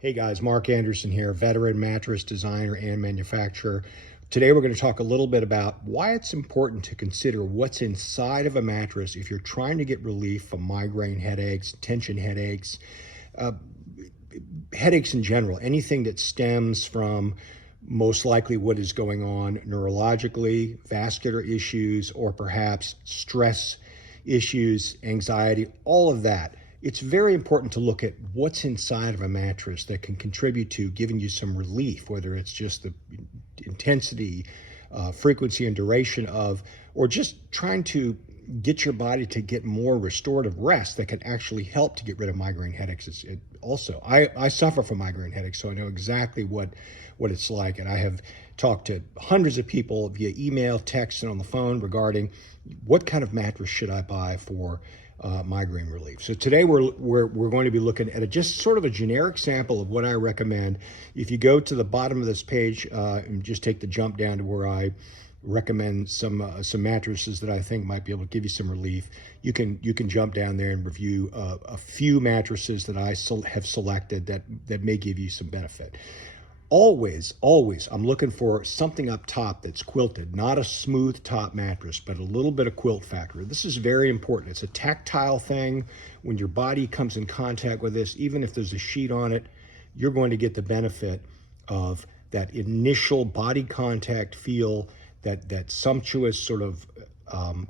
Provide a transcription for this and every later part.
Hey guys, Mark Anderson here, veteran mattress designer and manufacturer. Today we're going to talk a little bit about why it's important to consider what's inside of a mattress if you're trying to get relief from migraine headaches, tension headaches, uh, headaches in general, anything that stems from most likely what is going on neurologically, vascular issues, or perhaps stress issues, anxiety, all of that. It's very important to look at what's inside of a mattress that can contribute to giving you some relief, whether it's just the intensity, frequency, and duration of, or just trying to get your body to get more restorative rest that can actually help to get rid of migraine headaches. I suffer from migraine headaches, so I know exactly what it's like, and I have talked to hundreds of people via email, text, and on the phone regarding what kind of mattress should I buy for migraine relief. So today we're going to be looking at just sort of a generic sample of what I recommend. If you go to the bottom of this page and just take the jump down to where I recommend some mattresses that I think might be able to give you some relief, you can jump down there and review a few mattresses that I have selected that may give you some benefit. Always, I'm looking for something up top that's quilted, not a smooth top mattress, but a little bit of quilt factor. This is very important. It's a tactile thing. When your body comes in contact with this, even if there's a sheet on it, you're going to get the benefit of that initial body contact feel, that sumptuous sort of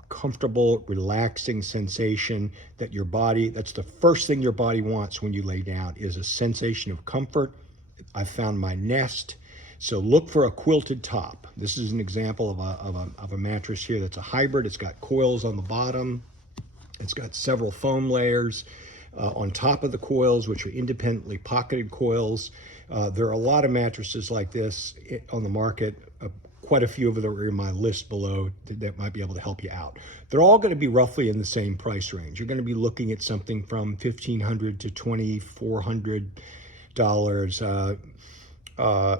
comfortable, relaxing sensation that your body, that's the first thing your body wants when you lay down, is a sensation of comfort. I found my nest. So look for a quilted top. This is an example of a mattress here that's a hybrid. It's got coils on the bottom. It's got several foam layers on top of the coils, which are independently pocketed coils. There are a lot of mattresses like this on the market. Quite a few of them are in my list below that might be able to help you out. They're all going to be roughly in the same price range. You're going to be looking at something from $1,500 to $2,400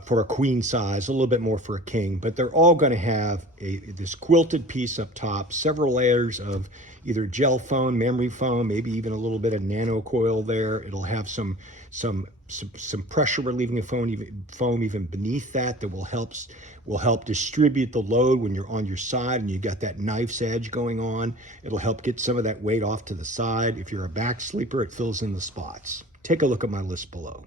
for a queen size, a little bit more for a king, but they're all going to have this quilted piece up top, several layers of either gel foam, memory foam, maybe even a little bit of nano coil there. It'll have some pressure relieving foam even beneath that will help distribute the load when you're on your side and you got that knife's edge going on. It'll help get some of that weight off to the side. If you're a back sleeper, it fills in the spots. Take a look at my list below.